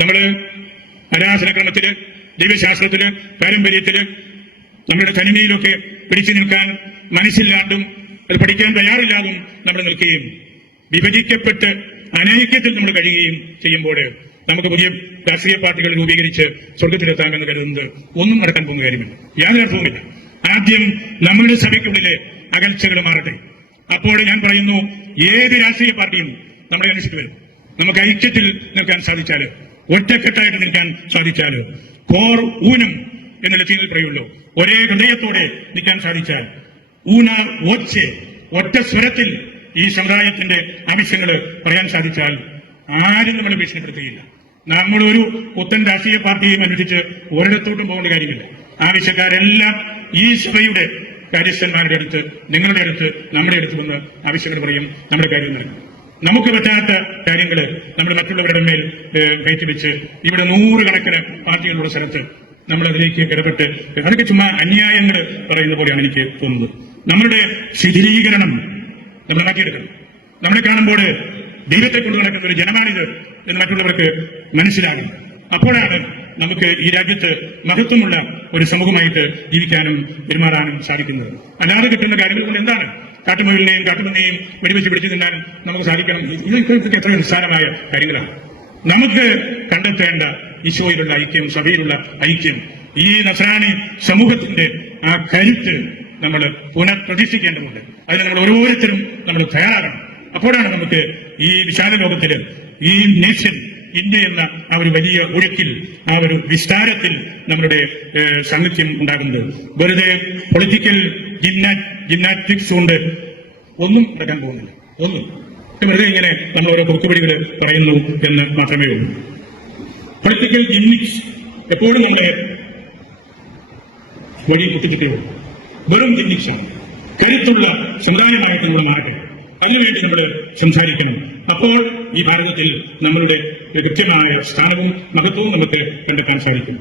നമ്മൾ ആരാധനക്രമത്തിൽ ദൈവശാസ്ത്രത്തിൽ പാരമ്പര്യത്തിൽ നമ്മുടെ തനിമയിലൊക്കെ പിടിച്ചു നിൽക്കാൻ മനസ്സില്ലാണ്ടും അത് പഠിക്കാൻ തയ്യാറില്ലാതും നമ്മൾ നിൽക്കുകയും വിഭജിക്കപ്പെട്ട് അനൈക്യത്തിൽ നമ്മൾ കഴിയുകയും ചെയ്യുമ്പോൾ നമുക്ക് പുതിയ രാഷ്ട്രീയ പാർട്ടികൾ രൂപീകരിച്ച് സ്വർഗത്തിലെത്താമെന്ന് കരുതുന്നത് ഒന്നും നടക്കാൻ പോകുന്ന കാര്യമില്ല. യാതൊരു അർത്ഥവുമില്ല ആദ്യം നമ്മുടെ സഭയ്ക്കുള്ളിലെ അകൽച്ചകൾ മാറട്ടെ. അപ്പോൾ ഞാൻ പറയുന്നു ഏത് രാഷ്ട്രീയ പാർട്ടിയും നമ്മളെ അനുസരിച്ച് വരും. നമുക്ക് ഐക്യത്തിൽ നിൽക്കാൻ സാധിച്ചാൽ ഒറ്റക്കെട്ടായിട്ട് നിൽക്കാൻ സാധിച്ചാൽ കോർ ഊനം എന്ന ലത്തീനിൽ പറയുള്ളൂ. ഒരേ ഹൃദയത്തോടെ നിൽക്കാൻ സാധിച്ചാൽ ഊന ഓച്ചെ ഒറ്റ സ്വരത്തിൽ ഈ സമുദായത്തിന്റെ ആവശ്യങ്ങൾ പറയാൻ സാധിച്ചാൽ ആരും നമ്മൾ ഭീഷണിപ്പെടുത്തുകയില്ല. നമ്മളൊരു പുത്തൻ രാഷ്ട്രീയ പാർട്ടിയും അനുസരിച്ച് ഒരിടത്തോട്ടും പോകേണ്ട കാര്യമില്ല. ആവശ്യക്കാരെല്ലാം ഈ സഭയുടെ കാര്യസ്ഥന്മാരുടെ അടുത്ത് നിങ്ങളുടെ അടുത്ത് നമ്മുടെ അടുത്ത് വന്ന് ആവശ്യങ്ങൾ പറയും നമ്മുടെ കാര്യം നടക്കും. നമുക്ക് പറ്റാത്ത കാര്യങ്ങൾ നമ്മൾ മറ്റുള്ളവരുടെ മേൽ കയറ്റിവെച്ച് ഇവിടെ നൂറുകണക്കിന് പാർട്ടികളുടെ സ്ഥലത്ത് നമ്മൾ അതിലേക്ക് ഇടപെട്ട് അതൊക്കെ ചുമ്മാ അന്യായങ്ങൾ പറയുന്ന പോലെയാണ് എനിക്ക് തോന്നുന്നത്. നമ്മളുടെ ശിഥിലീകരണം നമ്മൾ മാറ്റിയെടുക്കണം നമ്മളെ കാണുമ്പോൾ ദൈവത്തെ കൊണ്ടു നടക്കുന്ന ഒരു ജനമാണിത് എന്ന് മറ്റുള്ളവർക്ക് മനസ്സിലാകണം അപ്പോഴാണ് നമുക്ക് ഈ രാജ്യത്ത് മഹത്വമുള്ള ഒരു സമൂഹമായിട്ട് ജീവിക്കാനും പെരുമാറാനും സാധിക്കുന്നത്. അല്ലാതെ കിട്ടുന്ന കാര്യങ്ങൾ കൊണ്ട് എന്താണ്? കാട്ടുമൊഴിലിനെയും കാട്ടുമണ്ണിനെയും വെടിവെച്ച് പിടിച്ചു തിന്നാൻ നമുക്ക് സാധിക്കണം. ഇത് എത്രയും നിസ്സാരമായ കാര്യങ്ങളാണ്. നമുക്ക് കണ്ടെത്തേണ്ട ഈശോയിലുള്ള ഐക്യം സഭയിലുള്ള ഐക്യം ഈ നസ്രാണി സമൂഹത്തിന്റെ ആ കരുത്ത് നമ്മൾ പുനഃപ്രതീക്ഷിക്കേണ്ടതുണ്ട് അതിന് നമ്മൾ ഓരോരുത്തരും നമ്മൾ തയ്യാറാകണം. അപ്പോഴാണ് നമുക്ക് ഈ വിശാല ലോകത്തിൽ ഈ നേഷൻ ഇന്ത്യ എന്ന ആ ഒരു വലിയ ഒഴുക്കിൽ ആ ഒരു വിസ്താരത്തിൽ നമ്മുടെ സാന്നിധ്യം ഉണ്ടാകുന്നത്. വെറുതെ പൊളിറ്റിക്കൽ ജിംനാ ജിംനാറ്റിക്സ് കൊണ്ട് ഒന്നും നടക്കാൻ പോകുന്നില്ല. ഒന്നും. വെറുതെ ഇങ്ങനെ നമ്മൾ ഓരോ കുറുക്കുപിടികൾ പറയുന്നു എന്ന് മാത്രമേ ഉള്ളൂ. പൊളിറ്റിക്കൽ ജിംനിക്സ് എപ്പോഴും നമ്മളെ വഴി കുട്ടിക്കിട്ടേ വെറും ജിമ്മിക്സാണ് കരുത്തുള്ള സമുദായമായിട്ട് നമ്മൾ മാറട്ടെ. അതിനുവേണ്ടി നമ്മൾ സംസാരിക്കണം. അപ്പോൾ ഈ ഭാരതത്തിൽ നമ്മളുടെ കൃത്യമായ സ്ഥാനവും മഹത്വവും നമുക്ക് കണ്ടെത്താൻ സാധിക്കും.